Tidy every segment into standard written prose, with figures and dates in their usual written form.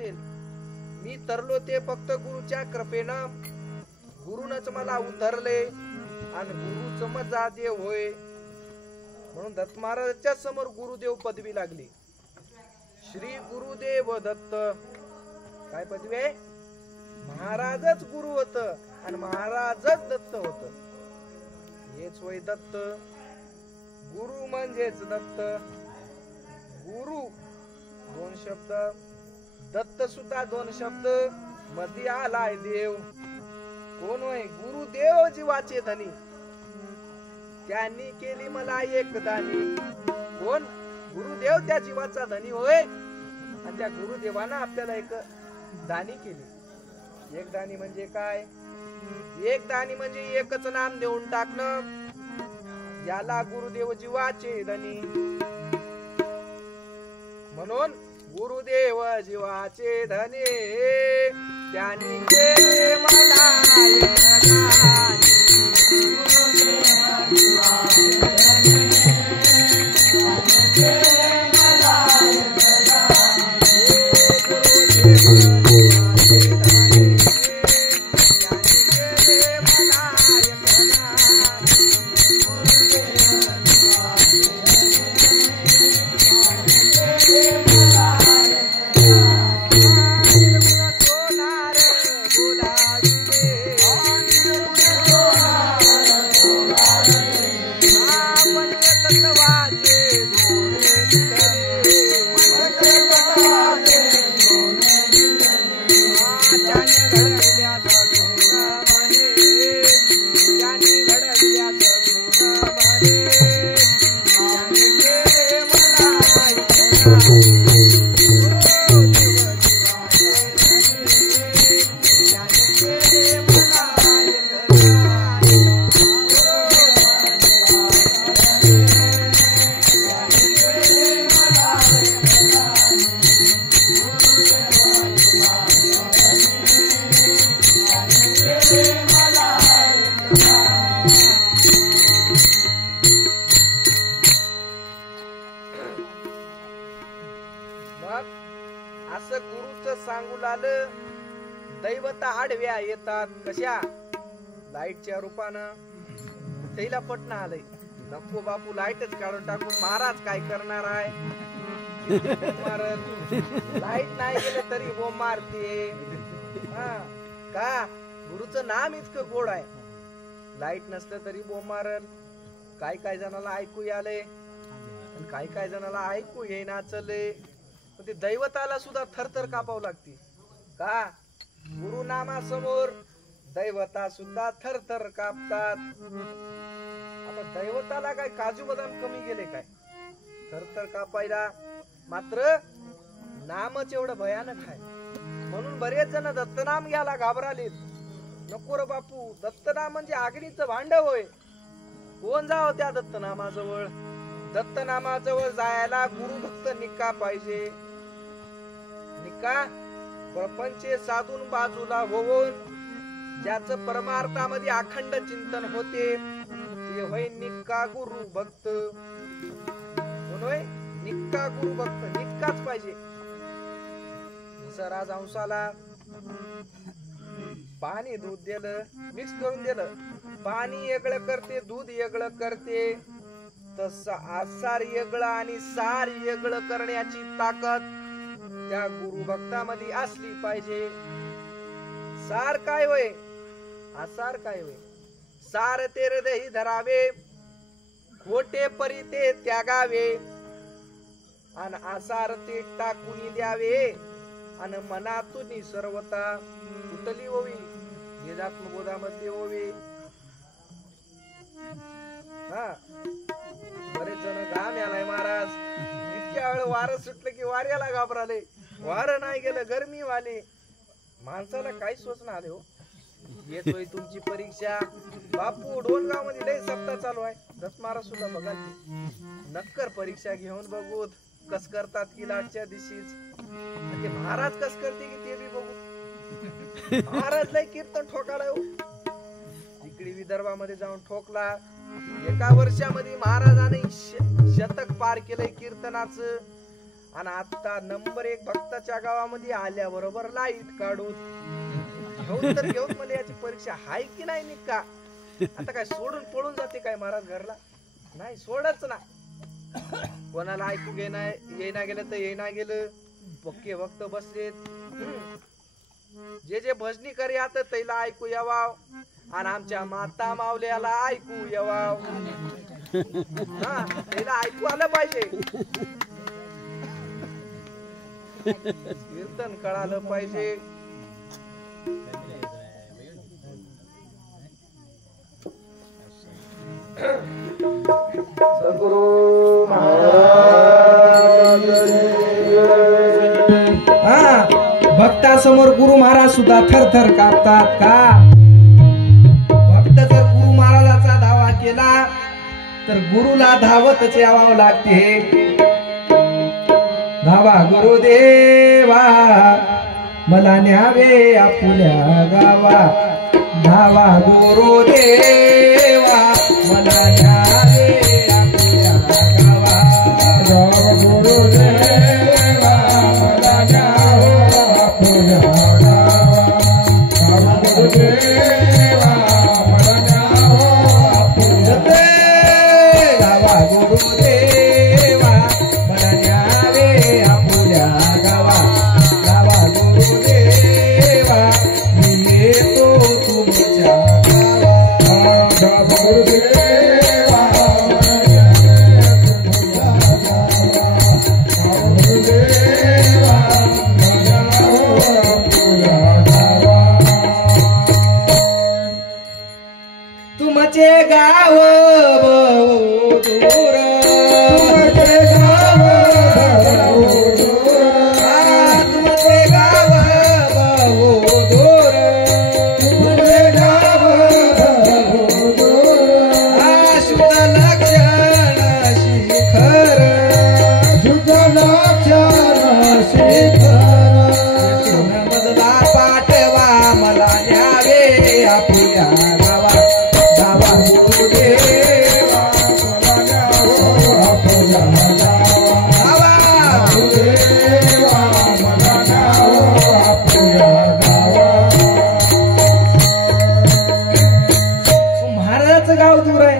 वाचेल. मी तरलो ते फक्त गुरुच्या कृपेनं. गुरुनच मला उतरले आणि गुरुच मजा देव होय. म्हणून दत्त महाराजांच्या समोर गुरुदेव पदवी लागली. श्री गुरुदेव दत्त. काय पदवी आहे? महाराजच गुरु होत आणि महाराजच दत्त होत. हेच वय दत्त. गुरु म्हणजेच दत्त. गुरु दोन शब्द, दत्त सुद्धा दोन शब्द, मध्ये आलाय देव. कोण होय? गुरुदेव जीवाचे धनी. त्यांनी केली मला एक दानी. कोण? गुरुदेव त्या जीवाचा धनी होय. आणि त्या गुरुदेवानं आपल्याला एक दानी केली. एक दानी म्हणजे काय? एक दानी म्हणजे एकच नाम देऊन टाकणं. याला गुरुदेव जीवाचे धनी. म्हणून गुरुदेव जीवाचे धनी. त्यांनी केले मला एक दानी. असं गुरुच सांगू लागलं. दैवता आडव्या येतात. कशा? लाईटच्या रूपानं. त्याला पटणं आलंय. नको बापू, लाईटच काढून टाकून महाराज काय करणार आहे? लाईट नाही गेलं तरी बोंब मारते. का? गुरुचं नाम इतकं गोड आहे. लाईट नसलं तरी बोंब मारल. काय काय जणाला ऐकू आलंय आणि काय काय जणाला ऐकू येईना चले. ते दैवताला सुद्धा थरथर कापावं लागते. का? गुरु नामासमोर दैवता सुद्धा थरथर कापतात. आता दैवताला काय काजू बदाम कमी गेले काय थरथर कापायला? मात्र नामच एवढं भयानक आहे. म्हणून बरेच जण दत्तनाम घ्यायला घाबरालेत. नको रे बापू, दत्तनाम म्हणजे आगणीचं भांड होय. कोण जावं त्या दत्तनामाजवळ? दत्तनामाजवळ जायला गुरु भक्त निका पाहिजे. निका प्रपंचे साधून बाजूला होऊन ज्याचं परमार्थामध्ये अखंड चिंतन होते ते होय निक्का गुरु भक्त. होय निक्का गुरु भक्त. निक्काच पाहिजे. राजहंसाला पाणी दूध दिलं, मिक्स करून दिलं. पाणी वेगळं करते, दूध वेगळं करते. तसं आसार वेगळं आणि सार वेगळं करण्याची ताकद त्या गुरु भक्तामध्ये असली पाहिजे. सार काय होय? आसार काय होय? सार ते हृदयी धरावे, खोटे परी ते त्यागावे, आणि आसार ते टाकून द्यावे, आणि मनातून सर्वता कुठली होवी वेदात्मबोधामध्ये होवी. बरेच जण घाम यालाय महाराज. इतक्या वेळ वारं सुटलं की वाऱ्याला घाबराले. वारं नाही गेलं गरमी वाले. माणसाला काही सोचणं आले हो. येतोय तुमची परीक्षा. बापू डोनगाव मध्ये लय सप्ताह चालू आहे. दत्त महाराज सुद्धा बघा नक्कर परीक्षा घेऊन बघूत कस करतात की लाटच्या दिवशीच. म्हणजे महाराज कस करते की ते बी बघू. महाराज लय कीर्तन ठोकाला हो. इकडे विदर्भामध्ये जाऊन ठोकला. एका वर्षामध्ये महाराजाने शतक पार केलंय कीर्तनाचं. आणि आता नंबर 1 भक्ताच्या गावामध्ये आल्याबरोबर लाईट काढून घेऊन तर घेऊन मला याची परीक्षा हाय की नाही निका. आता काय सोडून पळून जाते काय महाराज घरला? नाही सोडच ना. कोणाला ऐकू येईना गेलं तर येईना गेलं. पक्के भक्त बसलेत. जे जे भजनी करे आता त्याला ऐकू यावाव आणि आमच्या माता मावल्याला ऐकू यावाव. हा त्याला ऐकू आलं पाहिजे. कीर्तन कळालं पाहिजे. सद्गुरु महाराज भक्तासमोर गुरु महाराज सुद्धा थरथर कापतात का? भक्त जर गुरु महाराजाचा धावा केला तर गुरुला धावतच यावं लागते. धावा गुरुदेवा मला न्यावे आपुल्या गावा. धावा गुरुदेवा मला न्यावे आपुल्या गावा. धावा गुरुदेवा मला न्यावे आपुल्या गावा. धावा गुरुदेवा मला न्यावे आपुल्या गावा. गुरुदेवा मला न्यावे आपुल्या गावा. गावा गुरुदेवा मी येतो तुमच्या गावा. गावा गुरुदेवा गुरुदेवा तुमचे गाव बहु दूर. तुमचे गाव बहु दूर. तुमचे गाव बहु दूर. तुमचे गाव बहु दूर. शुद्ध लक्षण शिखर. शुद्ध लक्षण शिखर. मधला पाठवा मला न्यावे आपुल्या गावा. गावा गुरुदेवा मला न्यावे आपुल्या गावा. गुरुदेवा मला न्यावे आपुल्या गावा. महाराजाचं गाव दूर आहे.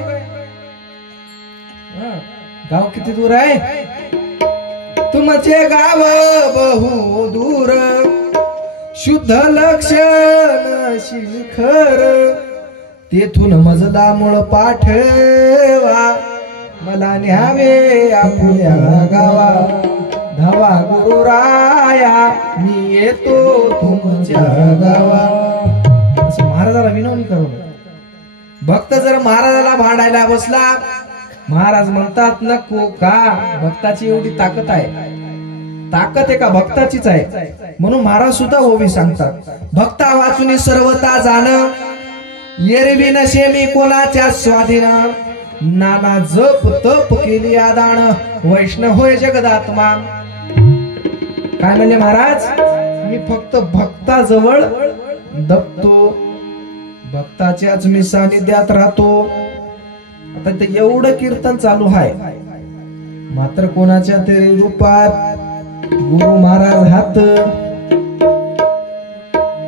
गाव किती दूर आहे? तुमचे गाव बहु दूर. शुद्ध लक्षण शिखर. तेथून मजला मूळ पाठवा मला न्यावे आपुल्या गावा. धावा गुरुराया मी येतो तुमच्या गावा. असं महाराजाला विनवणी करून. भक्त जर महाराजाला भांडायला बसला महाराज म्हणतात नको का? भक्ताची एवढी ताकद आहे. ताकद एका भक्ताचीच आहे म्हणून महाराज सुद्धा ओवी सांगतात. भक्ता वाचून सर्वता जाण. एरवी नशे मी कोणाच्या स्वाधीन. नाना जप तप केली आदान. वैष्णव होय जगदात्मा. काय म्हणले महाराज? मी फक्त भक्ताजवळ दबतो. भक्ताच्याच मी सानिध्यात राहतो. आता ते एवढं कीर्तन चालू आहे मात्र कोणाच्या तरी रूपात गुरु महाराज हात.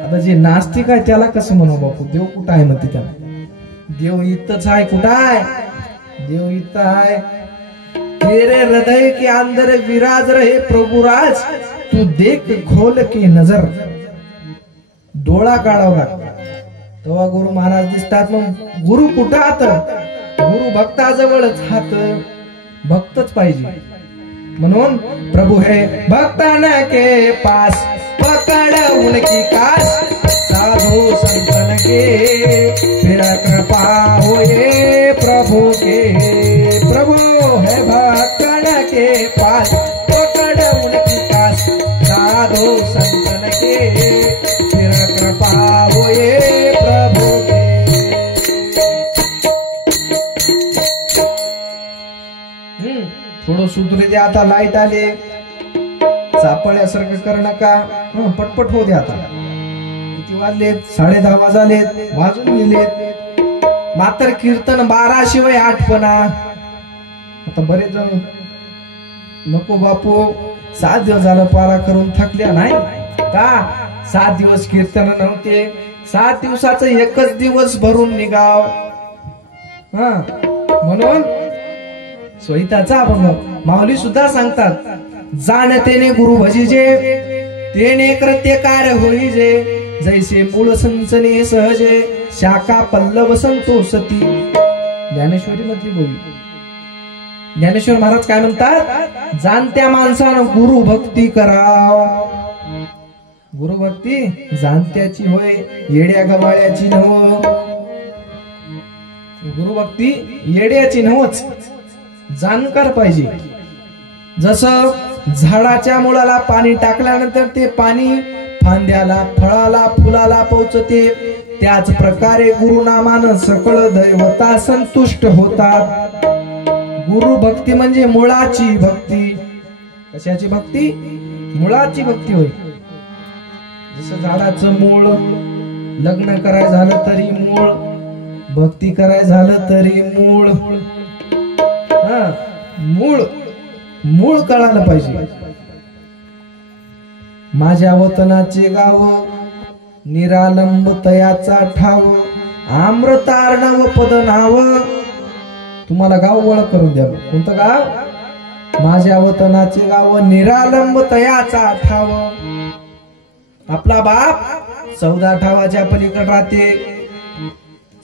आता जे नास्तिक आहे त्याला कसं म्हणू बापू? देव कुठं आहे म्हणते त्याला? देव इथंच आहे. कुठं आहे देव? इथं आहे. तेरे हृदय के अंदर विराज रहे प्रभु राज. तू देख खोल की नजर. डोळा काढावा तेव्हा गुरु महाराज दिसतात. मग गुरु कुठं हात? गुरु भक्ताजवळच हात. भक्तच पाहिजे म्हणून प्रभु है भक्तन के पास. पकड़ उनकी कास. साधु संतन के फिर कृपा होए प्रभु के. प्रभु है भक्तन के पास. पकड़ उनकी कास. साधु संतन के फिर कृपा होए प्रभु के. थोडं सुधरू द्या. आता लाईट आले. सापळ्यासारखं कर नका. पटपट होऊ द्या. आता किती वाजलेत? 10:30 वाजलेत. वाजून गेलेत. मात्र कीर्तन 12 शिवाय आठवणा. आता बरेच जण नको बापू, 7 दिवस झालं पारा करून थकल्या नाही का? 7 दिवस कीर्तन नव्हते, 7 दिवसाचं एकच दिवस भरून निघाव. म्हणून सोयीताचा अभंग माऊली सुद्धा सांगतात, जाणतेने गुरु भजिजे तेने कृत्य कार्य होईजे, जैसे मूळ संचने सहजे शाखा पल्लव संतोषती. ज्ञानेश्वरी मधली बोली. ज्ञानेश्वर महाराज काय म्हणतात? जाणत्या माणसानं गुरु भक्ती कराव. गुरु भक्ती जाणत्याची होय, येड्या गवाळ्याची नव. गुरु भक्ती येड्याची नवच, जाणकार पाहिजे. जसं झाडाच्या मुळाला पाणी टाकल्यानंतर ते पाणी फांद्याला, फळाला, फुलाला पोचते, त्याच प्रकारे गुरुनामानं सकळ दैवता संतुष्ट होतात. गुरु भक्ती म्हणजे मुळाची भक्ती. कशाची भक्ती? मुळाची भक्ती होय. जसं झाडाचं मूळ, लग्न करायचं झालं तरी मूळ, भक्ती करायचं झालं तरी मूळ. मूळ मूळ कळायला पाहिजे. माझ्या वतनाचे गाव, निरालंब तयाचा ठाव, अमृतार्णव पद नाव. तुम्हाला गाव ओळख करून द्यावं. कोणतं गाव? माझ्या वतनाचे गाव, निरालंब तयाचा ठाव. आपला बाप 14 ठावाच्या पलीकड राहते,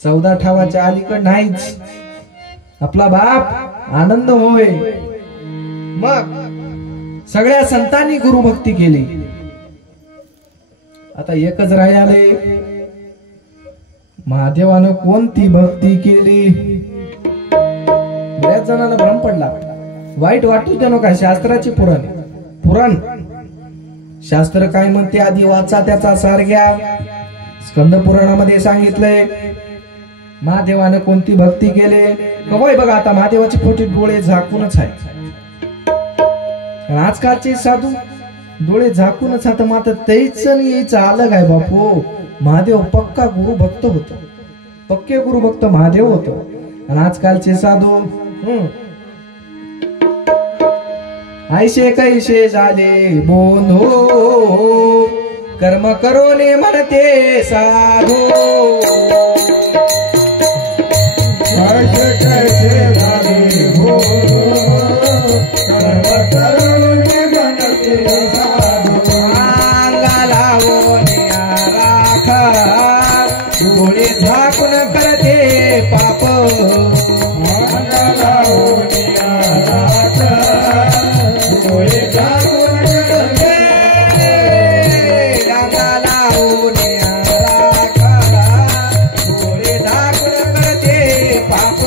14 ठावाच्या अलीकड नाहीच. आपला बाप आनंद होय. मग सगळ्या संतांनी गुरुभक्ती केली. आता एकच राहिले, महादेवानं कोणती भक्ती केली? बऱ्याच जणांना भ्रम पडला. वाईट वाटू दे नका. शास्त्राची पुराण शास्त्र काय म्हणते आधी वाचा, त्याचा सार घ्या. स्कंद पुराणामध्ये सांगितलंय महादेवानं कोणती भक्ती केली. कवय बघा, आता महादेवाचे पोटी डोळे झाकूनच आहे. आजकालचे साधू डोळे झाकूनच आता, मात्र तेच यायचं अलग आहे बापू. महादेव पक्का गुरुभक्त होत, पक्के गुरुभक्त महादेव होत. आणि आजकालचे साधू ऐशे कैशे झाले बोंधो, कर्म करोने म्हणते साधू. ऐशे कैशे झाले बोंधो, कर्म करोने म्हणते साधू. अंगाला ओनिया राखा, डोळे झाकून करते पाप. अंगाला ओनिया राखा, डोळे झाकून करते. अंगाला ओनिया राखा, डोळे झाकून करते पाप.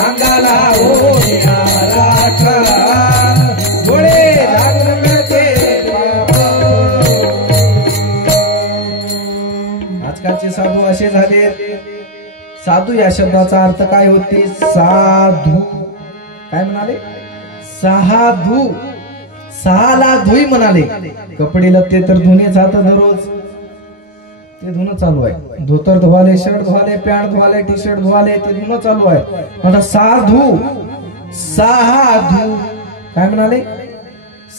अंगाला ओनिया राखा, डोळे झाकून करते पाप. आजकालचे साधू असे झाले. साधू या शब्दाचा अर्थ काय होते? साधू. काय म्हणाले? साधू. सहाला धुई म्हणाले. कपडे लत्ते तर धुणे जात दररोज, ते धुणं चालू आहे. धोतर धुवाले, शर्ट धुवाले, पॅन्ट धुवाले, टी शर्ट धुवाले, ते धुणं चालू आहे. आता साधू, साधू काय म्हणाले?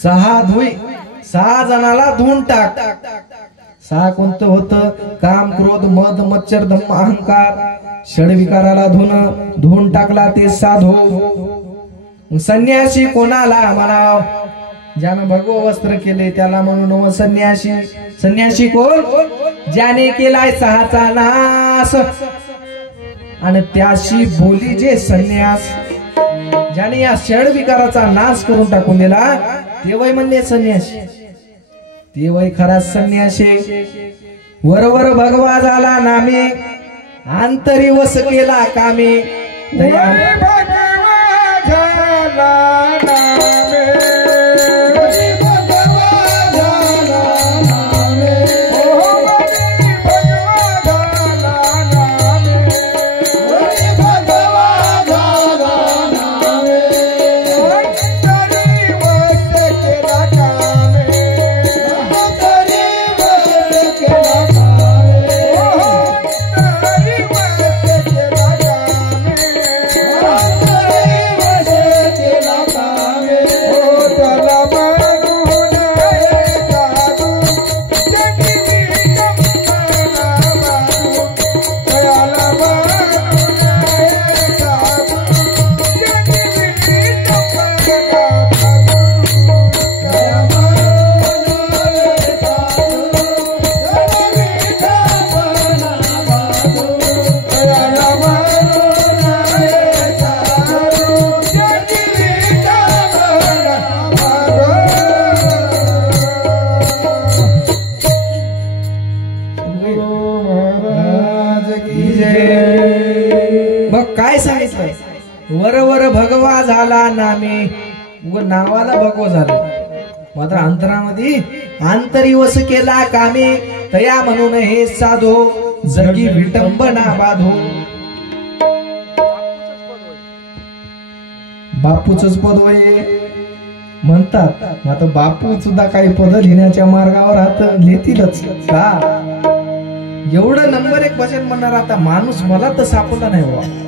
6 धुई, 6 जणाला धुवून टाक. 6 कोणतं होतं? काम, क्रोध, मद, मच्छर, धम्म, अहंकार, षडविकाराला धुवून टाकला ते साधू. संन्यासी कोणाला म्हणाव? ज्यानं भगव वस्त्र केले त्याला म्हणून संन्यासी. संन्यासी कोण? ज्याने केलाय 6चा नाश आणि त्याशी बोली जे संन्यास. ज्याने या षडविकाराचा नाश करून टाकून दिला ते वय म्हणले संन्यासी. ते वय खरा संन्यासी. वरवर भगवा झाला नामे, अंतरी वस केला कामे. वरवर भगवा झाला नामे, व नावाला भगवा झाला, मात्र अंतरामध्ये आंतरिवस केला कामे, तया म्हणून हे साधो जगी विटंबना बाधो. बापूच पद वय म्हणतात, आता बापू सुद्धा काही पद लिहिण्याच्या मार्गावर हात लिहितीलच का. एवढं नंबर 1 भजन म्हणणार आता माणूस मला तर सापडला नाही बाबा.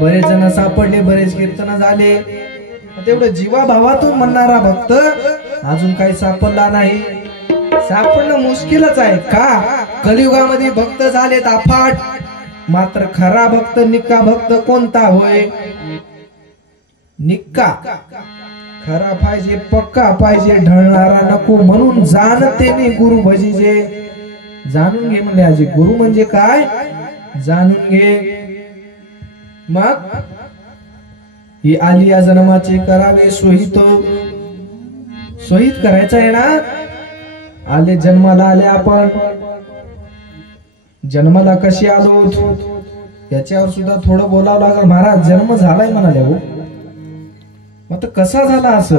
बरेच जण सापडले, बरेच कीर्तन झाले, तेवढं जीवाभावातून म्हणणारा भक्त अजून काही सापडला नाही. सापडणं मुश्किलच आहे का. कलियुगामध्ये भक्त झालेत अफाट, मात्र खरा भक्त निक्का भक्त कोणता होय. निक्का खरा पाहिजे, पक्का पाहिजे, ढळणारा नको, म्हणून जाणतेने गुरु भजीजे. जाणून घे म्हणजे आजी, गुरु म्हणजे काय जाणून घे. मग ही आली या जन्माचे करावे सोहित. सोहित करायचं आहे ना. आले जन्माला, आले आपण जन्माला कशी आलो याच्यावर सुद्धा थोडं बोलावं लागेल. महाराज जन्म झालाय म्हणाले हो, मग कसा झाला असं.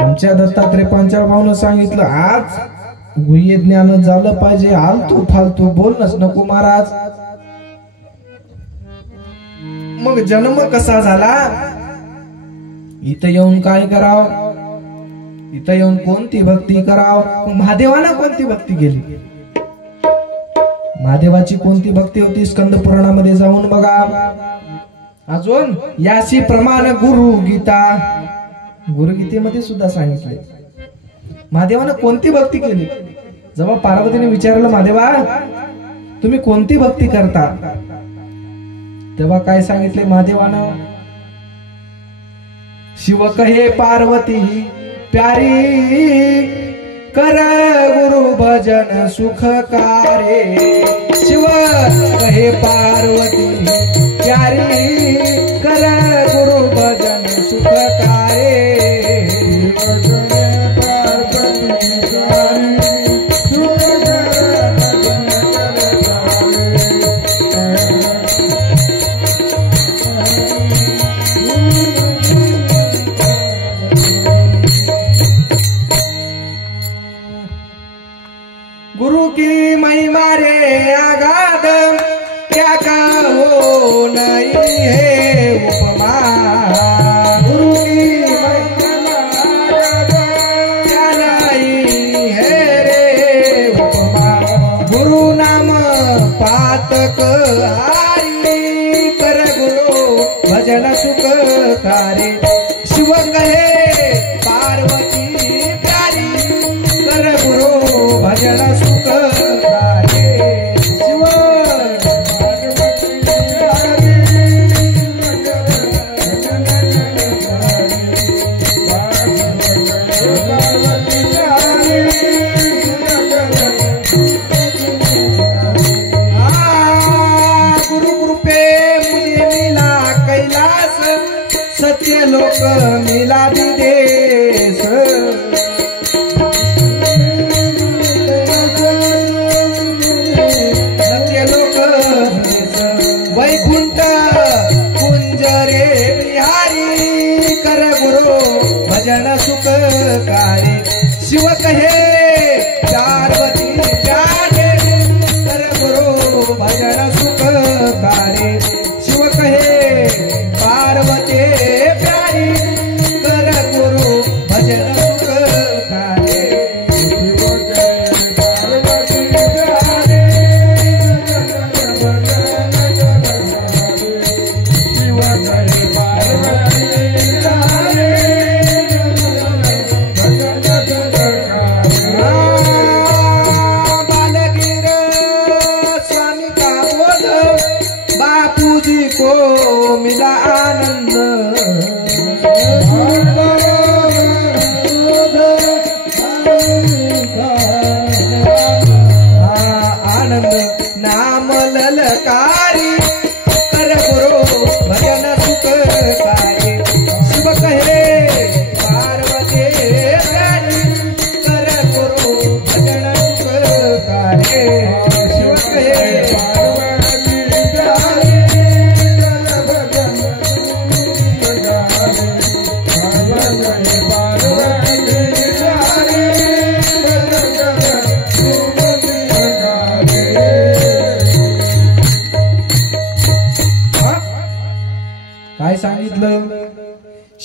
आमच्या दत्तात्रय पंचाळ भाऊन सांगितलं, आज गुह्य ज्ञान झालं पाहिजे, आलतू फालतू बोलणंच नको महाराज. मग जन्म कसा झाला, इथं येऊन काय कराव, इथं येऊन कोणती भक्ती कराव. महादेवानं कोणती भक्ती केली, महादेवाची कोणती भक्ती होती स्कंद पुराणामध्ये जाऊन बघा. अजून याशी प्रमाण गुरु गीता, गुरुगीतेमध्ये सुद्धा सांगितले महादेवानं कोणती भक्ती केली. जेव्हा पार्वतीने विचारलं महादेवा तुम्ही कोणती भक्ती करता, तेव्हा काय सांगितले महादेवानं. शिव कहे पार्वती प्यारी, कर गुरु भजन सुखकारे. शिव कहे पार्वती प्यारी, कर गुरु भजन सुखकारे. गुरु की महिमा रे आगाध, क्या का हो नहीं है उपमा. गुरु की महिमा क्या नहीं है रे उपमा. गुरु नाम पातक हारी, कर गुरु भजन सुखकारी. शिव कहे पार्वती प्यारी, कर गुरु भजन सुखकारी. शिव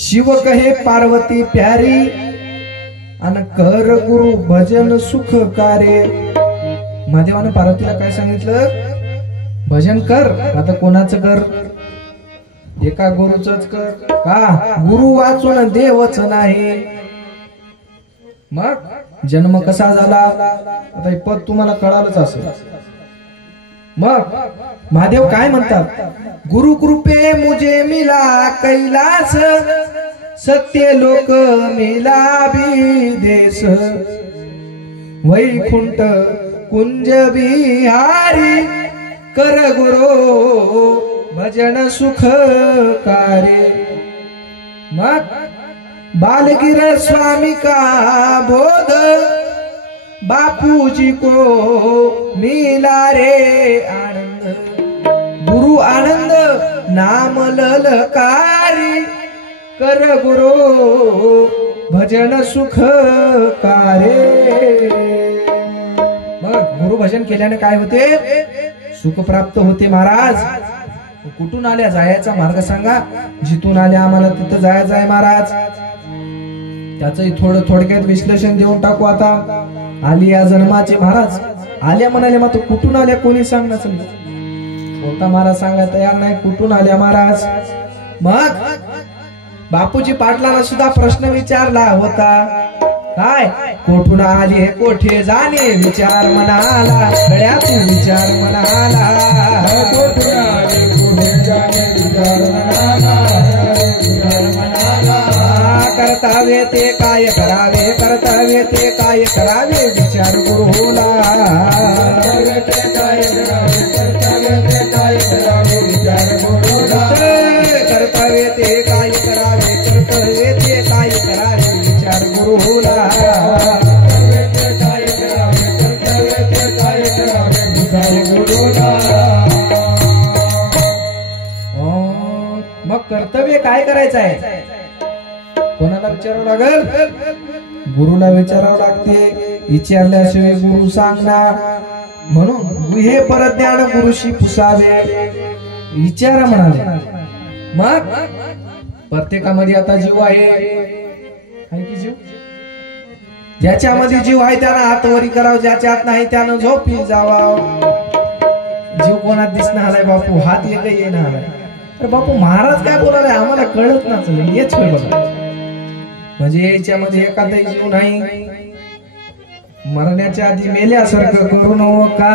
शिव कहे पार्वती प्यारी आणि कर गुरु भजन सुख कार्य. महादेवानं पार्वतीला काय सांगितलं? भजन कर. आता कोणाचं कर? एका गुरुचंच कर. का? गुरु वाचून देवच नाही. मग जन्म कसा झाला? आता हे पद तुम्हाला कळालंच असेल. मग महादेव काय म्हणतात? गुरु कृपे मुझे मिला कैलास, सत्य लोक मिला विदेश, वैकुंठ कुंज बिहारी, कर गुरु भजन सुख कार्य. मग बालगिर स्वामी का बोध, बापूजी को मिला रे आनंद, गुरु आनंद नाम ललकारी, कर गुरु भजन सुख कार्य. मग गुरु भजन केल्याने काय होते? सुख प्राप्त होते. महाराज कुठून आल्या? जायचा मार्ग सांगा. जिथून आल्या आम्हाला तिथं जायचं आहे महाराज. त्याचंही थोडक्यात विश्लेषण देऊन टाकू. आता आली या जन्माचे. महाराज आल्या म्हणाले, मग तो कुठून आल्या कोणी सांगणार? स्वतः महाराज सांगा तयार नाही. कुठून आल्या महाराज? मग बापूजी पाटलाला सुद्धा प्रश्न विचारला होता. काय? कोठून आले कोठे जाणे विचार मनाला, गड्या तू विचार मनाला. कोठून आले कोठे जाणे विचार मनाला, विचार मनाला. कर्तव्य ते काय करावे, कर्तव्य ते काय करावे, विचार गुरुला. कर्तव्य ते काय करावे, कर्तव्य ते काय करावे, विचार गुरुला. कर्तव्य ते काय करावे, कर्तव्य ते काय करावे, विचार गुरुला. कर्तव्य ते काय करावे, कर्तव्य ते काय करावे, विचार गुरुला. मग कर्तव्य काय करायचं आहे? कोणाला विचारावं लागल? गुरुला विचारावं लागते. विचारल्याशिवाय गुरु सांगणार. म्हणून हे परज्ञान गुरुशी पुसावे. विचारा म्हणाले. मग प्रत्येकामध्ये आता जीव आहे की जीव? ज्याच्यामध्ये जीव आहे त्यानं हातवरी करावं, ज्याच्यात नाही त्यानं झोपी जावा. जीव कोणात दिसणं आलाय बापू? हात एकही येणं आलाय. तर बापू महाराज काय बोलायला आम्हाला कळत नसलं. हेच होय बघा. म्हणजे याच्यामध्ये एखादाही जीव नाही. मरण्याच्या आधी मेल्यासारखं करू नको का?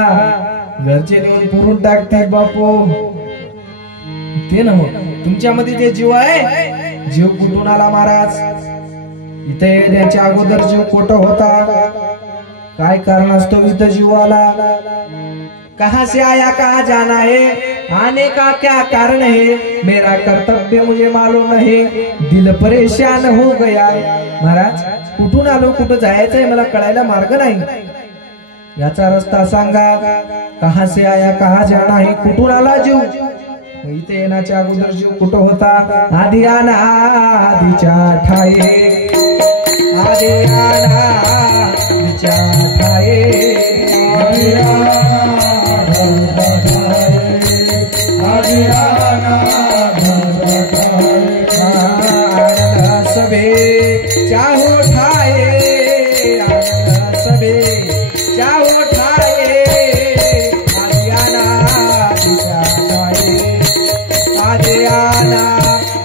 घरचे नेऊन पुरून टाकते बापू. ते ना मग तुमच्यामध्ये जे जीव आहे, जीव कुठून आला महाराज? इथे येण्याच्या अगोदर जीव खोटा होता. काय कारण असतो इथं जीव आला? कहां से आया कहां जाना है, आने का क्या कारण है, मेरा कर्तव्य मुझे मालूम नहीं, दिल परेशान हो गया. महाराज कुठून आलो, कुठं जायचंय मला कळायला मार्ग नाही. याचा रस्ता सांगा. कहां से आया कहां जाना है, कुठून आला जीव? इथे येण्याच्या अगोदर जीव कुठं होता? आधी आना आधीच्या ठाये, आधी आना आधीच्या ठाये, आधी आना आधी आना सबे चाहो ठाये, आनंद सबे चाहो ठाये, आधी आना आधीच्या ठाये, आधी आना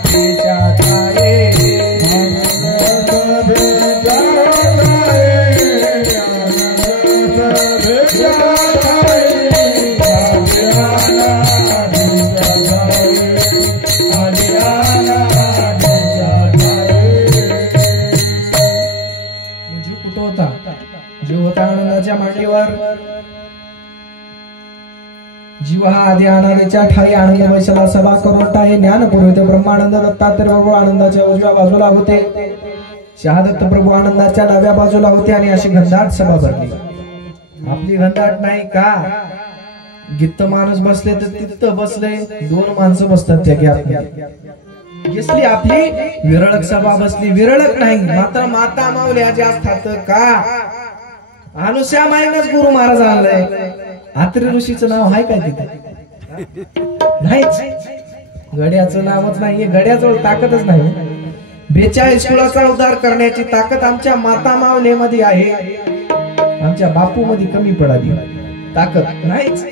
आधीच्या ठाये, जीव होता आनंदाच्या मांडीवर. जीव हा आधी आनंदाच्या ठाई, आनंद वैशाला सभा करून टाळे. ज्ञानपूर्वी ब्रह्मानंद दत्तात्रय प्रभू आनंदाच्या उजव्या बाजूला होते. शहादत्त प्रभू आनंदाच्या डाव्या बाजूला होते. आणि अशी घनदाट सभा भरली. आपली घनदाट नाही का? गित्त माणूस बसले तर तिथं बसले, दोन माणसं बसतात त्या गॅप. घेतली आपली विरळक सभा बसली. विरळक नाही मात्र माता माऊल्या जे असतात का? अनुष्या माईनच गुरु महाराज आणलंय. आत्री ऋषीचं नाव आहे काय तिथे? नाहीच. गड्याचं नावच नाहीये. गड्याजवळ ताकदच नाही. 42 कुळाचा उद्धार करण्याची ताकद आमच्या माता मावलेमध्ये आहे. आमच्या बापू मध्ये कमी पडाली ताकद नाहीच.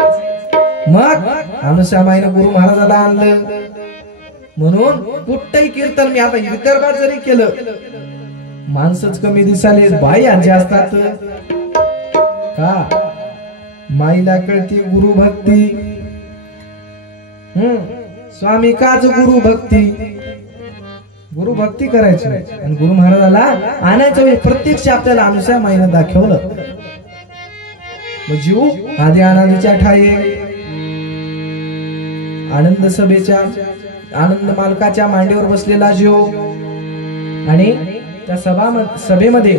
मग अनुसामाईनं गुरु महाराजाला आणलं. म्हणून कुठंही कीर्तन मी आता विदर्भात जरी केलं, माणसंच कमी दिसाले, बाई आजी असतात का? माईला कळती गुरु भक्ती. स्वामी काच गुरु भक्ती. गुरु भक्ती करायची आणि गुरु महाराजाला आणायचं. प्रत्यक्ष आपल्याला अनुसया माईनं दाखवलं. जीव आधी अनादीच्या ठाई आनंद सभेच्या आनंद मालकाच्या मांडीवर बसलेला जीव. आणि त्या सभेमध्ये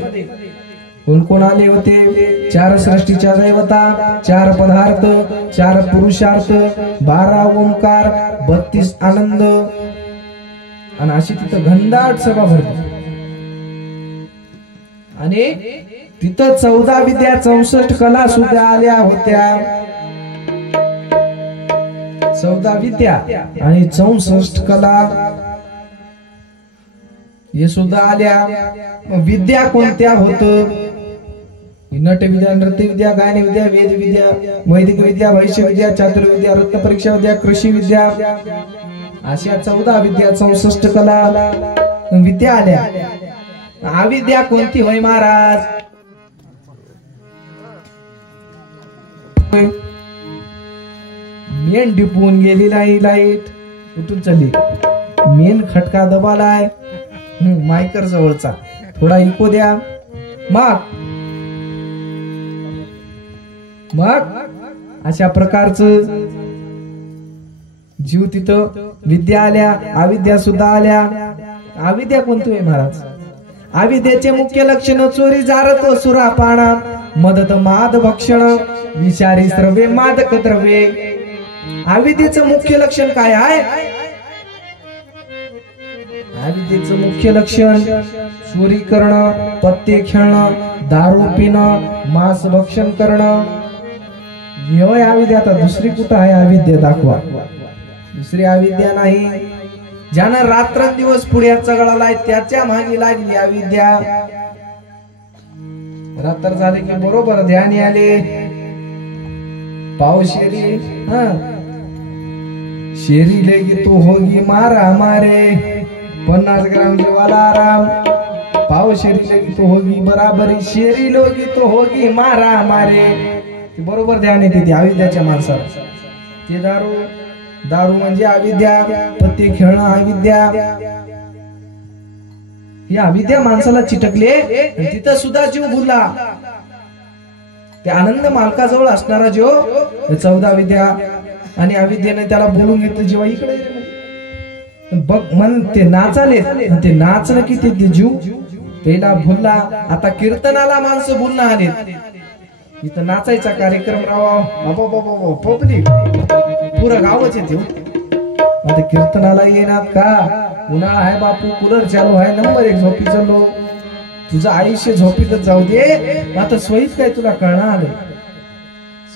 कोण कोण आले होते? 4 सृष्टीच्या दैवता, 4 पदार्थ, 4 पुरुषार्थ, 12 ओंकार, 32 आनंद. आणि अशी तिथं घनदाट सभा भरली. आणि तिथं 14 विद्या, 64 कला सुद्धा आल्या होत्या. 14 विद्या आणि 64 कला हे सुद्धा आल्या. विद्या कोणत्या होत? नटविद्या, नृत्यविद्या, गायनविद्या, वेदविद्या, वैदिक विद्या, वैश्यविद्या, चातुर्विद्या, रत्नपरीक्षा विद्या, कृषी विद्या, अशा 14 विद्या, 64 कला विद्या आल्या. अविद्या कोणती होय महाराज? मेन डिपून गेली नाही. लाईट कुठून चालली? मेन खटका दबालाय. मायकर जवळचा थोडा इको द्या. मग अशा प्रकारचं जीव तिथं विद्या आल्या, अविद्या सुद्धा आल्या. अविद्या कोणती आहे महाराज? अविद्याचे मुख्य लक्षण चोरी, जारत्व, सुरापाना, मदत, माद, भक्षण, विषारी द्रव्ये, मादक द्रव्ये. अविद्येचं मुख्य लक्षण काय आहे? अविद्येचं मुख्य लक्षण चोरी करणं, पत्ते खेळणं, दारू पिणं, मांस भक्षण करणं. हे अविद्या. आता दुसरी कुठं आहे अविद्या? दाखवा. दुसरी अविद्या नाही. ज्यानं रात्रंदिवस पुढ्याचा गळालाय त्याच्या मागे लागली अविद्या. रात्र झाले की बरोबर ध्यानी आले. पाव शेरी शेरी लेगी तो होगी मारा मारे. 50 ग्राम जेवाला आराम. पाव शेरी लेगी तो होगी बराबरी. शेरी लोगी तो होगी मारा मारे. ती बरोबर ध्यान येते ती अविद्याच्या माणसाला. ते दारू म्हणजे अविद्या. पत्ते खेळणं अविद्या. ही अविद्या माणसाला चिटकले. तिथं सुद्धा जीव भुलला. त्या आनंद मालकाजवळ असणारा जीव 14 विद्या आणि अविद्येने त्याला बोलून घेतलं. जेव्हा इकडे बघ मन ते नाचाले, ते नाचलं की ते जीव पहिला भुलला. आता कीर्तनाला माणसं भुलणं आले. इथं नाचायचा कार्यक्रम राहावा. पब्लिक पुरं गावच येते. आता कीर्तनाला येणार का? उन्हाळा आहे बापू, कूलर चालू आहे, नंबर 1 झोपी चाललो. तुझं आयुष्य झोपीतच जाऊ दे. आता सोयीत काय तुला कळणार आले?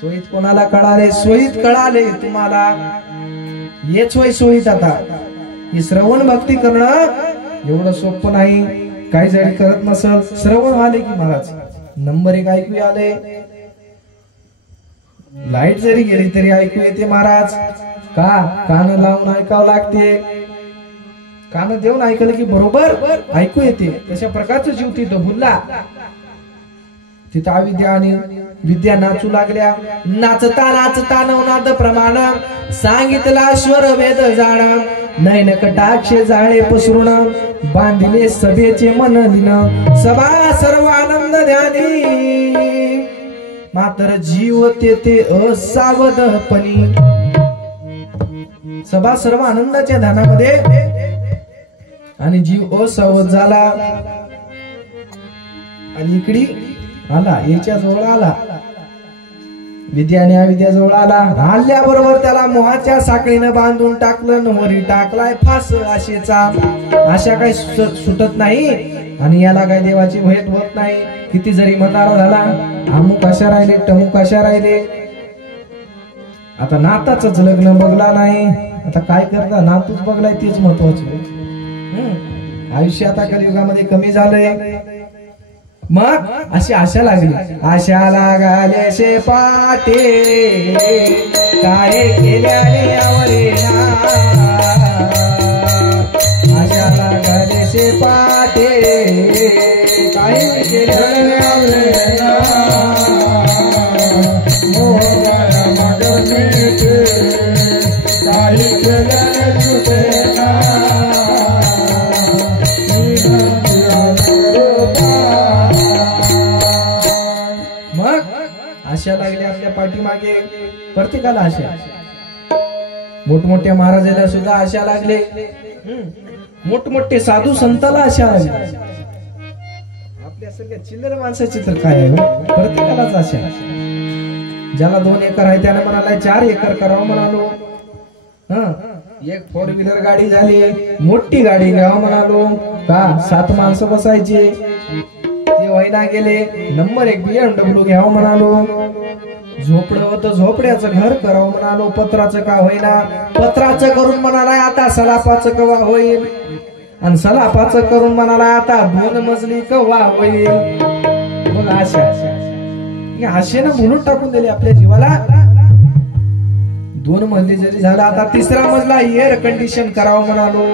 सोयीत कोणाला कळाले? सोयीत कळाले तुम्हाला. येच होय सोयीत. आता हे श्रवण भक्ती करणं एवढं सोपं नाही. काही जरी करत नसल, श्रवण आले की महाराज नंबर 1 ऐकू आले. लाईट जरी गेली तरी ऐकू येते महाराज. का? कान लावून ऐकावं लागते. कान देऊन ऐकलं की बरोबर ऐकू येते. तशा प्रकारचं जीव तिथं भुलला. तिथं अविद्या आणि विद्या नाचू लागल्या. नाचता नाचता नवनाद प्रमाण सांगितला स्वर वेद जाण. नयन कटाक्ष जाळे पसरून बांधिले सभेचे मन लीन. सभा सर्व आनंद ध्यानी मात्र जीव तेथे असावधपणी. सभा सर्व आनंदाच्या ध्यानामध्ये आणि जीव असावध झाला. आणि इकडे आला, याच्या जवळ आला, विद्याने अविद्याजवळ आला. हल्ल्याबरोबर त्याला मोहाच्या साखळीनं बांधून टाकलं. नवरी टाकलाय फास आशेचा. आशा काही सुटत नाही आणि याला काही देवाची भेट होत नाही. किती जरी म्हातारा झाला, अमुक अशा राहिले, टमुक अशा राहिले. आता नाताच लग्न बघला नाही. आता काय करता? नातूच बघलाय तेच महत्वाचं. आयुष्य आता कलियुगामध्ये कमी झालंय. मग अशी आशा लागली. आशा लागालेशे पाटे काय केल्याने आवरेना. आशा लागालेशे पाटे काय केल्याने आवरेना. मोहरा मगने काय केल्याने सुटेना. आशा लागली आपल्या पाठीमागे. प्रत्येकाला आशा. मोठमोठ्या महाराजाला सुद्धा आशा लागले. मोठमोठे साधू संताला आशा लागली. आपल्या सगळ्या चिल्लर माणसाची तर काय आहे. प्रत्येकालाच आशा. ज्याला 2 एकर आहे त्याने म्हणाला 4 एकर करावं म्हणालो. एक 4 व्हीलर गाडी झाली. मोठी गाडी घ्यावं म्हणालो. का 7 माणसं बसायची. व्हायला गेले. नंबर 1 BMW घ्यावं म्हणालो. झोपडं होतं झोपड्याचं घर करावं म्हणालो. पत्राचं का होईना. पत्राचं करून म्हणालाय आता सलापाचं कवा होईल. आणि सलापाचं करून म्हणालाय आता 2 मजली कवा होईल. मग आशा आशेनं म्हणून टाकून दिली आपल्या जीवाला. 2 मजली जरी झाला आता 3रा मजला एअर कंडिशन करावं म्हणालो.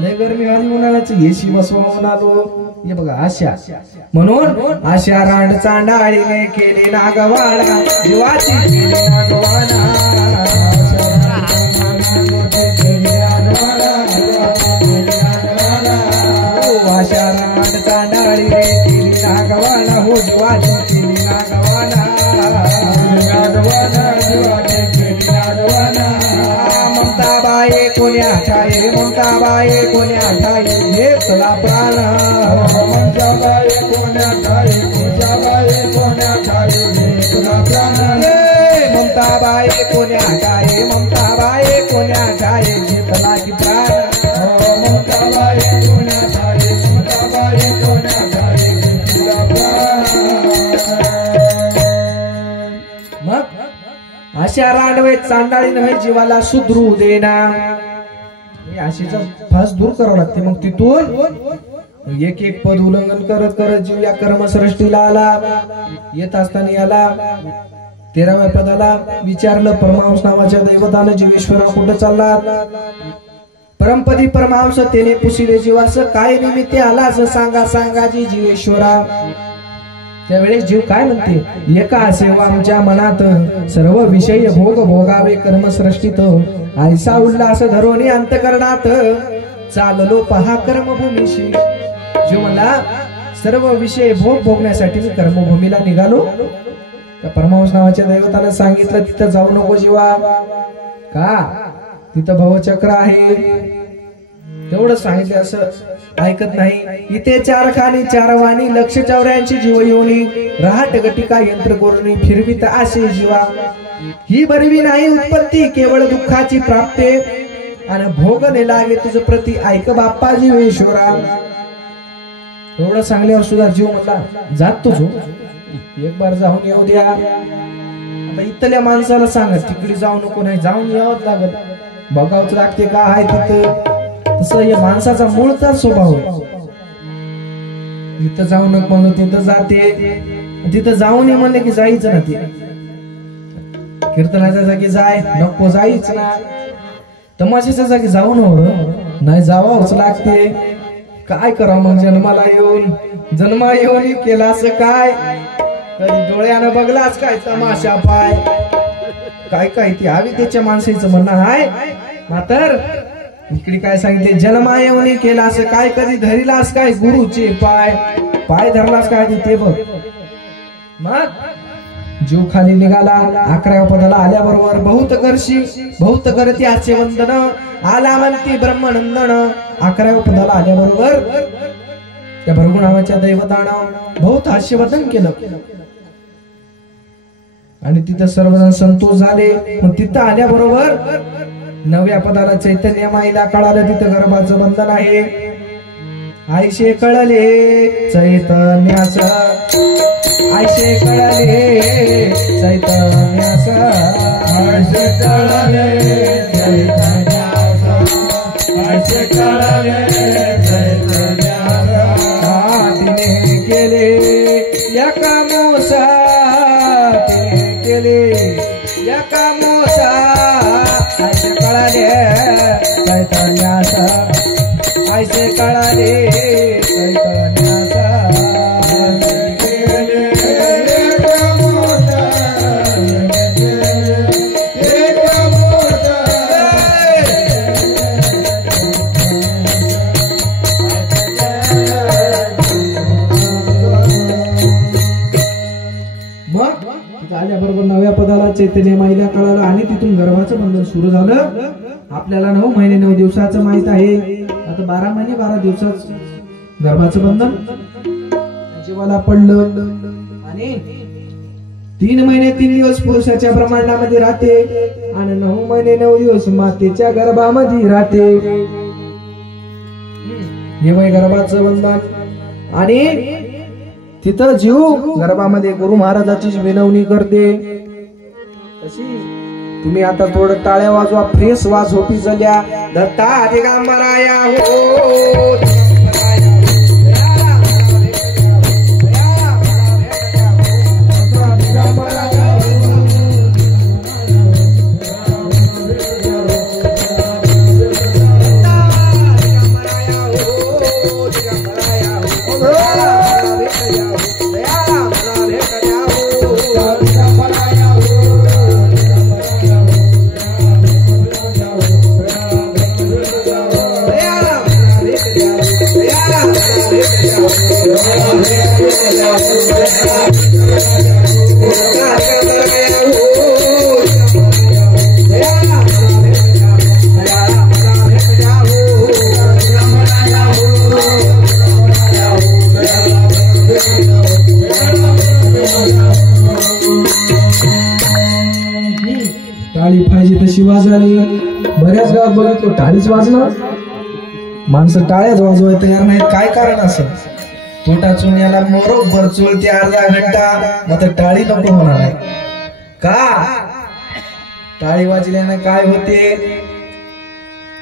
लय गरमी आली म्हणालाच एसी बसवा म्हणालो. हे बघा आशा. म्हणून आशा रांड चांडाळीने केली नागवाडा. जीवाची केली नागवाडा. आशा रांड चांडाळीने केली नागवाडा. हो जीवाची केली नागवाडा. ममताबाई कोण्या ठाई. ममताबाई कोण्या ठाई. घेतला प्राण. ममताबाई कोण्या ठाई. ममताबाई कोण्या ठाई. घेतला प्राण. ममताबाई कोण्या ठाई. ममताबाई कोण्या ठाई. घेतला की प्राण. ममताबाई कोण्या ठाई. ममताबाई कोण्या ठाई. घेतला प्राण. मग अशा रांडवे चांडाळी नव्हे जीवाला सुधरू देना. आशेचा फास दूर करावं लागते. मग तिथून एक पद उल्लंघन करत करत जीव या कर्मसृष्टीला आला. येत असताना याला 13व्या पदाला विचारलं. परमहंस नावाच्या दैवतानं जीवेश्वरा कुठं चालला. परमपदी परमहंस तेने पुसिले जीवास. काय निमित्ते आला असं सांगा सांगाजी जीवेश्वरा. त्यावेळेस जीव काय म्हणते. एका सेवा आमच्या मनात सर्व विषय भोग भोगावे कर्मसृष्टीत. ऐसा उल्हास धरोनी अंतकरणात. चाललो पहा कर्मभूमीशी. जीव म्हणला सर्व विषय भोग भोगण्यासाठी मी कर्मभूमीला निघालो. त्या परमहंस नावाच्या दैवतानं सांगितलं तिथं जाऊ नको जीवा. का तिथं भवचक्र आहे. तेवढं सांगितलं. असं ऐकत नाही. इथे 4 खाणी 4 वाणी 184 जीव येऊनी. रहाट गटिका यंत्र कोरणी फिरवित असे जीवा. ही बरवी नाही उत्पत्ती केवळ दुःखाची प्राप्ती. आणि भोगने लागे तुझ प्रती ऐक बाप्पा जीवेश्वरा. एवढं सांगल्यावर सुद्धा जीव म्हणला जात तुझो. एक बार जाऊन येऊ द्या. आता इथल्या माणसाला सांगा तिकडे जाऊ नको. नाही जाऊन यावंच लागत. बघावच लागते का आहे तिथं. तसं या माणसाचा मूळचा स्वभाव आहे. तिथं जाऊ नको म्हणलं तिथं जाते. तिथं जाऊन ये म्हणले की जायचं ना. ते कीर्तनाच्या जागी जाय नको जायच ना. तमाशाच्या जागी जाऊ नाही जावाच लागते. काय करा मग जन्मा येऊन केला असं काय. कधी डोळ्यानं बघलाच काय तमाशा पाय. काय काय ती हवी त्याच्या माणसाचं म्हणणं आहे. मात्र इकडे काय सांगितले. जन्मा येऊन केला असं काय. कधी धरीलास काय गुरुचे पाय. पाय धरलास काय ते बघ. मग जीव खाली निघाला. 11व्या पदाला आल्याबरोबर बहुत करती आचे वंदन. आला म्हणती ब्रह्मनंदन. 11व्या पदाला आल्याबरोबर त्या भृगु नावाच्या दैवतानं बहुत हास्यवर्धन केलं. आणि तिथं सर्वजण संतोष झाले. मग तिथं आल्याबरोबर 9व्या पदाला चैतन्य माईला कळालं तिथं गर्भाचं बंधन आहे. आयशे कळले चैतन्यास. आयशे कळले चैतन्यास. आयशे कळले चैतन्यास. आयशे कळले मोसा तिने केले एका मोसा ऐसे कळाले चैतन्यास ऐसे कळाले चैतन्यास आल्याबरोबर नव्या पदाला चैतन्य माईला कळालं आणि तिथून गर्भाचं बंधन सुरू झालं. आपल्याला 9 महिने 9 दिवसाचं माहित आहे. आता 12 महिने 12 दिवसाच गर्भाचं बंधन जीवाला पडलं आणि 3 महिने 3 दिवस पुरुषाच्या ब्रह्मांडामध्ये राहते आणि 9 महिने 9 दिवस मातेच्या गर्भामध्ये राहते. हे वय गर्भाचं बंधन आणि तिथं जीव गर्भामध्ये गुरु महाराजाची विनवणी करते. तशी तुम्ही आता थोडं टाळ्या वाजवा, फ्रेश वाज झोपी झाल्या. दत्ता दिगंबराया हो टाळी पाहिजे तशी वाजली. बऱ्याच गावात बघितलं टाळीच वाजणार, माणसं टाळ्याच वाजवाय तयार नाहीत. काय कारण असं? तोटा चुन्याला बरोबर चोळते अर्धा घंटा, मग तर टाळी नको होणार आहे का? टाळी वाजल्याने काय होते?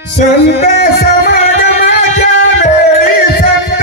संत समागमाच्या वेळी संत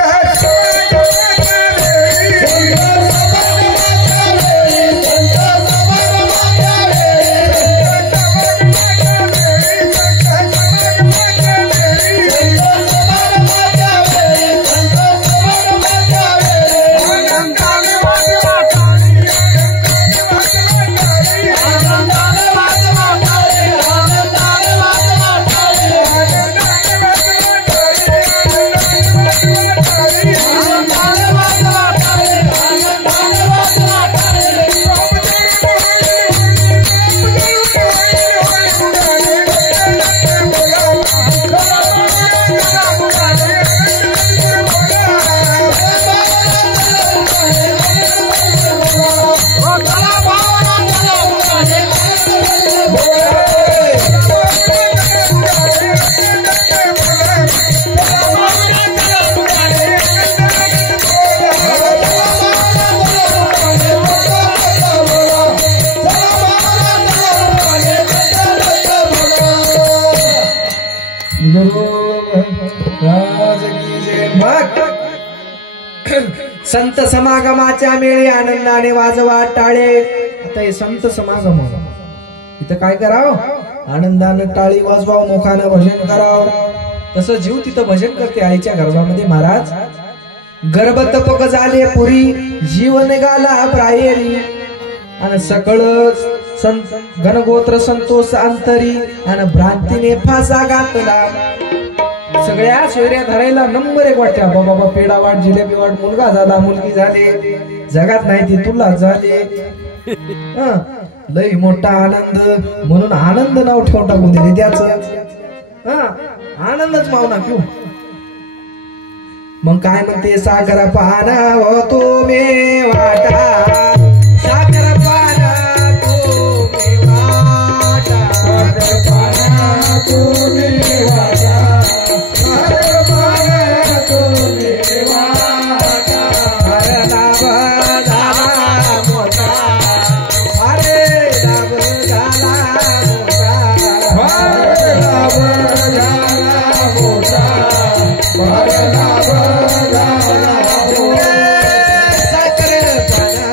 संत समागमाच्या मेळी आनंदाने वाजवा टाळे. आता हे संत समागम, इथं काय करावं? आनंदानं टाळी वाजवाव, मुखानं भजन करावं. तसं जीव तिथं भजन करते आईच्या गर्भामध्ये. महाराज गर्भतपक झाले पुरी, जीव निघाला बाहेरी आणि सकळ गणगोत्र संतोष अंतरी आणि भ्रांतीने फासा घातला. सगळ्या सोयऱ्या धरायला नंबर 1 वाटत्या. बाबा पेडा वाट, जिलेबी वाट, मुलगा झाला, मुलगी झाली, जगात नाही ती तुला झाले. लय मोठा आनंद, म्हणून आनंद नाव ठेवून टाकून दिले त्याच. आनंदच मावना घेऊ. मग काय म्हणते? साखर पाना हो तुम्ही वाटा, साखर पाना तुम्ही वाटा, साखर पाना तुम्ही वाटा, साखर पाना तुम्ही वाटा. अरे लाभ झाला मोठा, अरे लाभ झाला मोठा, अरे लाभ झाला मोठा, अरे लाभ झाला मोठा. साखर पाना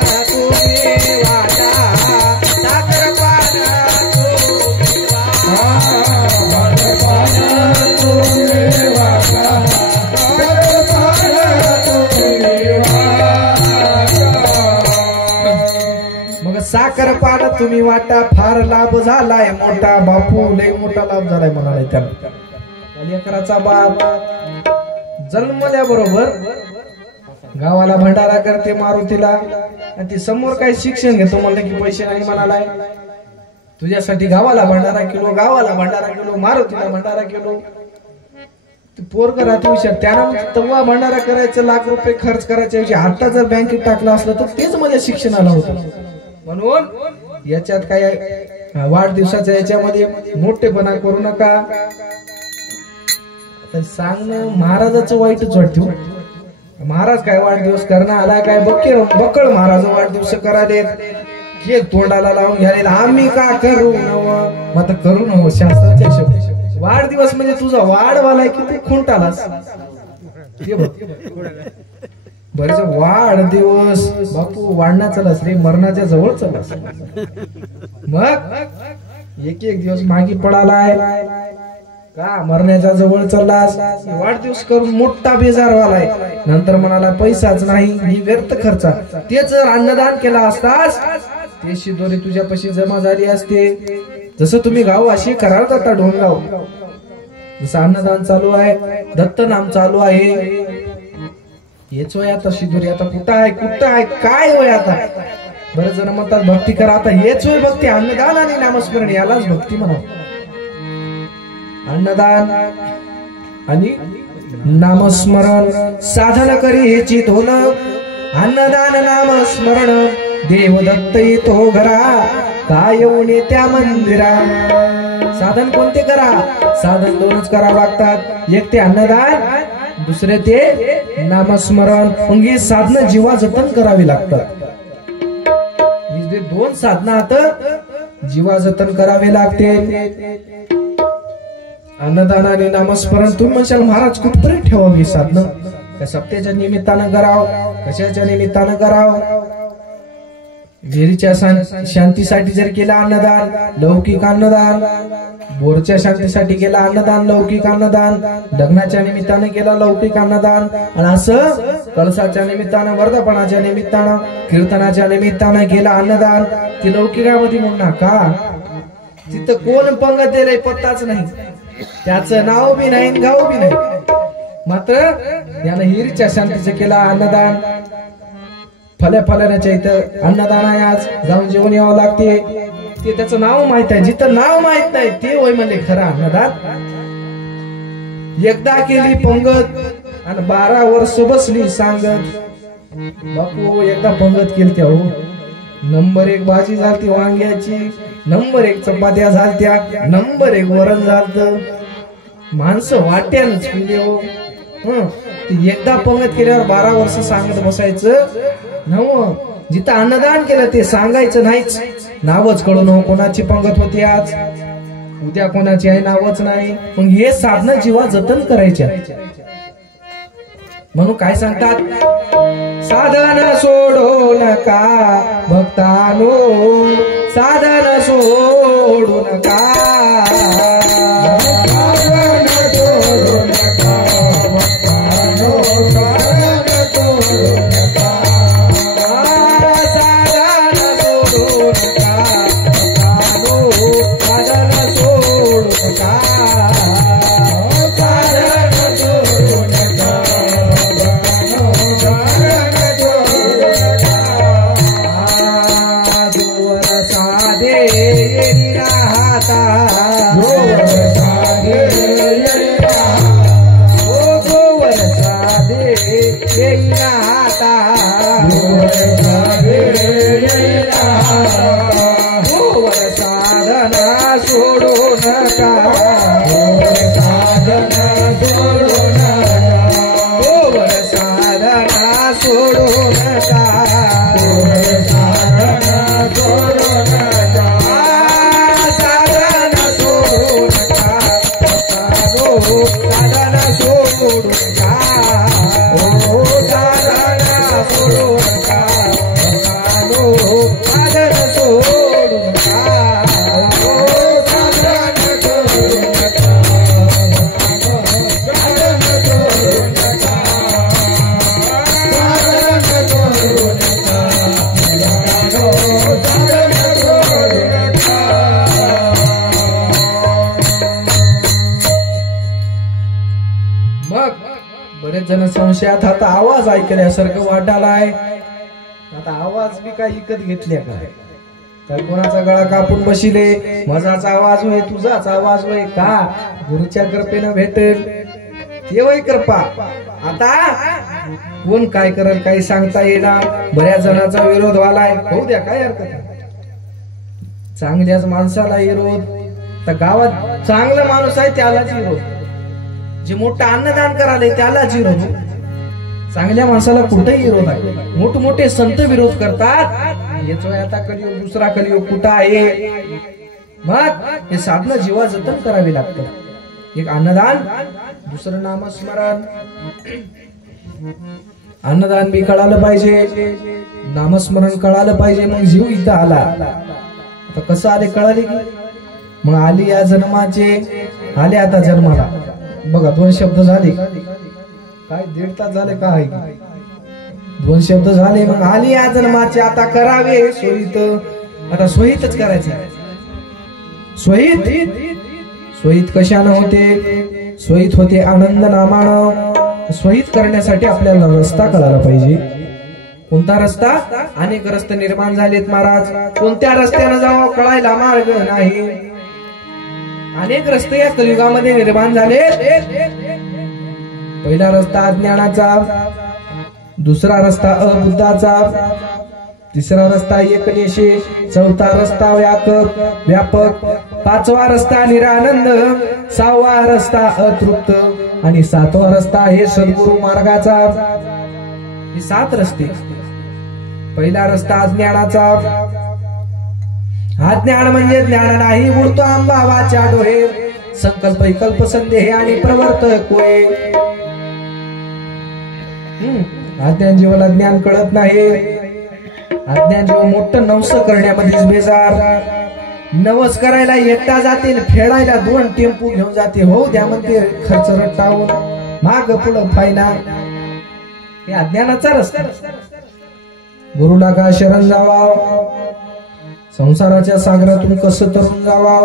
साखर पान तुम्ही वाटा फार लाभ झालाय मोठा बापू लय मोठा लाभ झालाय म्हणालाय त्याला लेकराचा बाप जन्मल्याबरोबर गावाला भंडारा करते मारुतीला आणि ती समोर काही शिक्षण घेतो म्हणलं की पैसे नाही म्हणालाय तुझ्यासाठी गावाला भंडारा केलो मारुतीला भंडारा केलो पोरग राहते विचार त्यानं तेव्हा भंडारा करायचं लाख रुपये खर्च करायचे आता जर बँकेत टाकलं असलं तर तेच माझ्या शिक्षणाला होतं म्हणून याच्यात काय वाढदिवसाच्या याच्यामध्ये मोठेपणा करू नका तर सांगणं महाराजाचं वाईटच वाटतं महाराज काय वाढदिवस करणार आला काय बक्कळ महाराज वाढदिवस करालेत केक तोंडाला लावून घ्यायला आम्ही का करू नव मग करू नव शास्त्राच्या शब्द वाढदिवस म्हणजे तुझा वाढवालाय की तू खुंटालास बरेच वाढदिवस बापू वाढना चलास रे मरणाच्या जवळ चलास मग एक दिवस मागे पडालाय का मरण्याच्या जवळ चाललास वाढदिवस करून मोठा बेजार व्हालाय नंतर म्हणाला पैसाच नाही ही व्यर्थ खर्च ते जर अन्नदान केला असतास ते शिदोरी तुझ्यापाशी जमा झाली असते जसं तुम्ही गाव अशी कराल का ढोणगाव जसं अन्नदान चालू आहे दत्त नाम चालू आहे हेच वय आता शिदोरी आता कुठं आहे काय वय आता बरेच जण म्हणतात भक्ती करा आता हेच वय भक्ती अन्नदान आणि नामस्मरण यालाच भक्ती म्हणा अन्नदान आणि नामस्मरण साधन करी हेची धोन अन्नदान नामस्मरण देव दत्त येतो घरा काय येऊन त्या मंदिरा साधन कोणते करा साधन दोनच करावं लागतात एक ते अन्नदान दुसरे ते नामस्मरण मग ही साधनं जीवा जतन करावी लागतात हे दोन साधना आता जीवा जतन करावे लागते अन्नदान आणि नामस्मरण तुम्ही म्हणशाल महाराज कुठतरी ठेवावी साधनं का सप्त्याच्या निमित्तानं कराव कशाच्या निमित्तानं कराव विहिरीच्या शांतीसाठी जर केला अन्नदान लौकिक अन्नदान बोरच्या शांतीसाठी केला अन्नदान लौकिक अन्नदान लग्नाच्या निमित्तानं केला लौकिक अन्नदान आणि असं कळसाच्या निमित्तानं वर्धापनाच्या निमित्तानं कीर्तनाच्या निमित्तानं केला अन्नदान ती लौकिकामध्ये म्हणणार का तिथं कोण पंगत दिलंय पत्ताच नाही त्याचं नाव बी नाही गाव बी नाही मात्र यानं हिरीच्या शांतीचं केला अन्नदान फल्याच्या इथं अन्नदान आहे आज जाऊन जेवण यावं लागते ते त्याचं नाव माहित आहे जिथं नाव माहित नाही ते होय म्हणजे खरं अन्नदान एकदा केली पंगत आणि 12 वर्ष बसली सांगत बापू एकदा पंगत केली त्या हो नंबर 1 भाजी झालती वांग्याची नंबर 1 चपात्या झालत्या नंबर 1 वरण झालत माणसं वाट्यानच पिले हो एकदा पंगत केल्यावर 12 वर्ष सांगत बसायचं नव जिथं अन्नदान केलं ते सांगायचं नाहीच नावच कळू नको कोणाची पंगत होती आज उद्या कोणाची आहे नावच नाही मग हे साधनं जीवा जतन करायच्या म्हणून काय सांगतात साधन सोडू नका भक्तानो साधन सोडू नका साधन सोडू बरेच जण संशयात आता आवाज ऐकल्यासारखं वाटायलाय. आता आवाज बी काय विकत घेतल्या काय कोणाचा गळा कापून बसिले. माझाच आवाज होय तुझाच आवाज होय का गुरुच्या कृपेनं भेटेल ते वय कृपा. आता कोण काय करेल काही सांगता येणार. बऱ्याच जणांचा विरोध व्हालाय. होऊ द्या काय हरकत नाही. चांगल्याच माणसाला विरोध. तर गावात चांगला माणूस आहे त्यालाच विरोध. जे मोठं अन्नदान करायला त्यालाच विरोध. चांगल्या माणसाला कुठेही विरोध आहे. मोठमोठे संत विरोध करतात. येतोय आता कलियुग दुसरा कलियुग कुठं आहे. मग हे साधनं जीवा जतन करावी लागतं. एक अन्नदान दुसरं नामस्मरण. अन्नदान बी कळालं पाहिजे नामस्मरण कळालं पाहिजे. मग जीव इथं आला. आता कसं आले कळाले की मग आली या जन्माचे आले आता जन्माला. बघा 2 शब्द झाले काय 1.5 तास झाले काय 2 शब्द झाले. मग आली या जन्माचे आता करावे सोयीत. आता सोयीतच करायचं. सोयीत कशानं होते. सोयीत होते आनंद नामानं. सोयीत करण्यासाठी आपल्याला रस्ता कळायला पाहिजे. कोणता रस्ता. अनेक रस्ते निर्माण झालेत महाराज. कोणत्या रस्त्यानं जावं कळायला मार्ग नाही. अनेक रस्ते या कलियुगामध्ये निर्माण झाले. पहिला रस्ता अज्ञानाचा. दुसरा रस्ता अबुद्धाचा. तिसरा रस्ता एकनिशी. चौथा रस्ता व्यापक. 5वा रस्ता निरानंद. 6वा रस्ता अतृप्त. आणि 7वा रस्ता हे सद्गुरु मार्गाचा. हे 7 रस्ते. पहिला रस्ता अज्ञानाचा. अज्ञान म्हणजे ज्ञान नाही उडतो आंबा वाचा डोहे. संकल्प विकल्प संदेह आणि प्रवर्तक होय. अज्ञान जीवाला ज्ञान कळत नाही. अज्ञान जीव मोठं नवस करण्यामध्येच बेजार. नवस करायला एकटा जातील फेडायला 2 टेम्पो घेऊन जाते. हो द्या म्हणते खर्च रट्टावून माग पुढं फायना. हे अज्ञानाचा रस्ता. गुरुला का शरण जावा. संसाराच्या सागरातून कसं तरून जावा.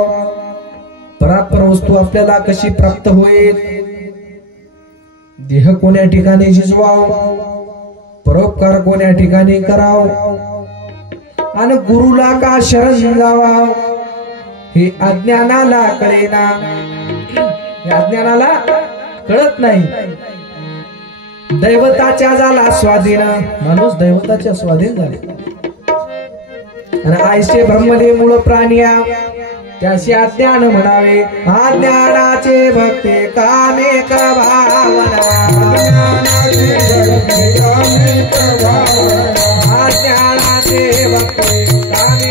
परात्पर वस्तू आपल्याला कशी प्राप्त होईल. देह कोण्या ठिकाणी झिजवाव. परोपकार कोण्या ठिकाणी कराव. आणि गुरुला का शरण जावा. हे अज्ञानाला कळेना. हे अज्ञानाला कळत नाही. दैवताच्या झाला स्वाधीन. माणूस दैवताच्या स्वाधीन झाले. आणि आयसे ब्रह्मले मूळ प्राणिया त्याशी अज्ञान म्हणावे. अज्ञानाचे भक्ते कामे भावना. अज्ञानाचे भक्ते कामे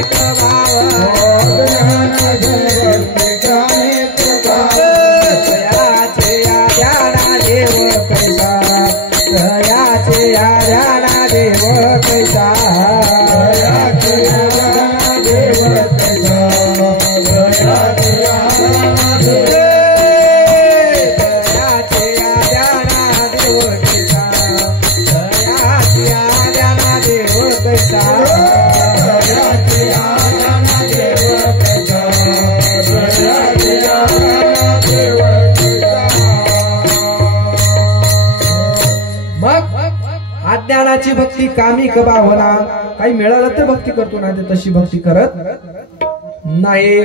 अज्ञानाची भक्ती कामी भावना. काही मिळालं तर भक्ती करतो नाही तर तशी भक्ती करत नाही.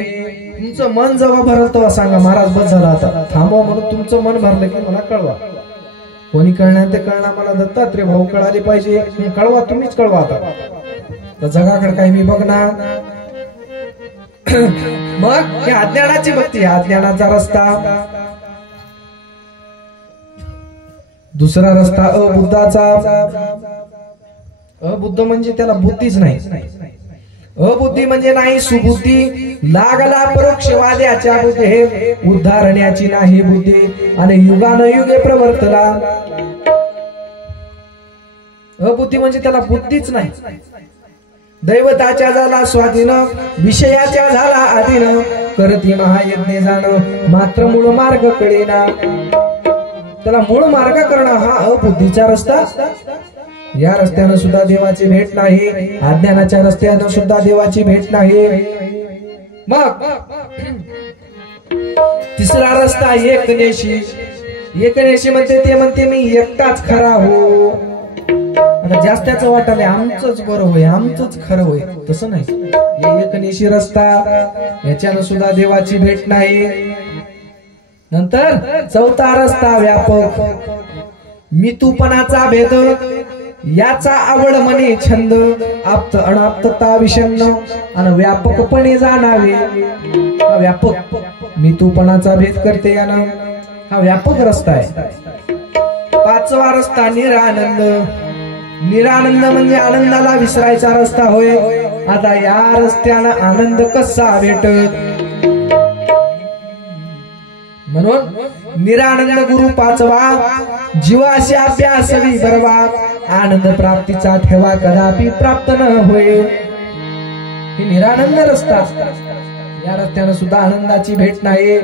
तुमचं मन जेव्हा भरल तेव्हा सांगा महाराज बस झाला आता थांबवा म्हणून. तुमचं मन भरलं की मला कळवा. कोणी कळणार ते कळणार. मला दत्तात्रय भाऊ कळाले पाहिजे. कळवा तुम्हीच कळवा. आता तर जगाकडे काही मी बघणार. मग हे अज्ञानाची भक्ती. अज्ञानाचा रस्ता. दुसरा रस्ता अबुद्धाचा. अबुद्ध म्हणजे त्याला बुद्धीच नाही. अबुद्धी म्हणजे नाही सुबुद्धी. लागला परोक्षवाद्याच्या बुद्धी. हे उद्धारण्याची नाही बुद्धी. आणि युगानुयुगे प्रवर्तला. अबुद्धी म्हणजे त्याला बुद्धीच नाही. दैवताच्या झाला स्वाधीन. विषयाच्या झाला आधीन. करती महायज्ञ जाण मात्र मूळ मार्ग कळेना. त्याला मूळ मार्ग करणं हा अबुद्धीचा रस्ता. या रस्त्यानं सुद्धा देवाची भेट नाही. अज्ञानाच्या रस्त्यानं सुद्धा देवाची भेट नाही. मग तिसरा रस्ता एकदेशी. एकनेशी म्हणते ते म्हणते मी एकटाच खरा हो. आता जास्त त्याचं वाटायला आमचंच बरं होय, आमचंच खरं होय. तसं नाही. एकनेशी रस्ता याच्यानं सुद्धा देवाची भेट नाही. नंतर चौथा रस्ता व्यापक, मी तूपणाचा भेद याचा आवड म्हणे छंद, आप्त अनाप्तता विषण्ण आणि व्यापकपणे जाणावे. हा व्यापक, मी तूपणाचा भेद करते यानं, हा व्यापक रस्ता आहे. पाचवा रस्ता निरानंद, निरानंद म्हणजे आनंदाला विसरायचा रस्ता होय. आता या रस्त्यानं आनंद कसा भेटत, म्हणून निरानंद गुरु पाचवा, जीवाशी अभ्यासवी बरवा, आनंद प्राप्तीचा ठेवा कदापि प्राप्त न होय. हे निरानंद रस्ता. या रस्त्यानं सुद्धा आनंदाची भेट नाही.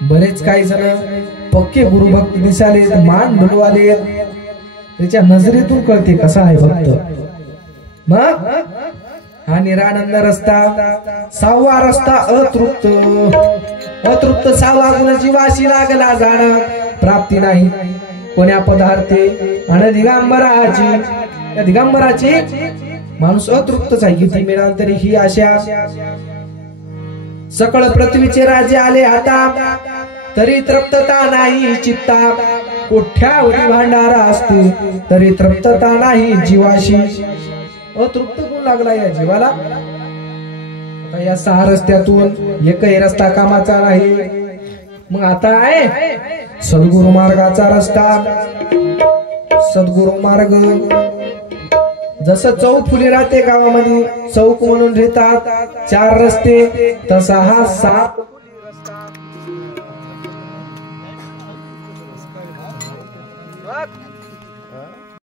बरेच काही जण पक्के गुरुभक्त दिसाले, मान डुलवाले, त्याच्या नजरेतून कळते कसा आहे भक्त. मग हा निरानंद रस्ता. सहावा रस्ता अतृप्त, अतृप्त सहावा गुण जीवाशी लागला जाणं, प्राप्ती नाही कोण्या पदार्थे आणि दिगंबराची. त्या दिगंबराची माणूस अतृप्तच आहे, किती मिळाल तरी ही आशा. सकळ पृथ्वीचे राजे आले आता, तरी तृप्तता नाही चित्ता, कोठ्यावरी भांडारा असते तरी तृप्तता नाही जीवाशी. अतृप्त गुण लागला या जीवाला. आता या सहा रस्त्यातून एकही रस्ता कामाचा नाही. मग आता आहे सद्गुरु मार्गाचा रस्ता. सद्गुरु मार्ग जसं चौक फुले राहते गावामध्ये, चौक म्हणून लिहितात 4 रस्ते, तसा हा 7 रस्ता.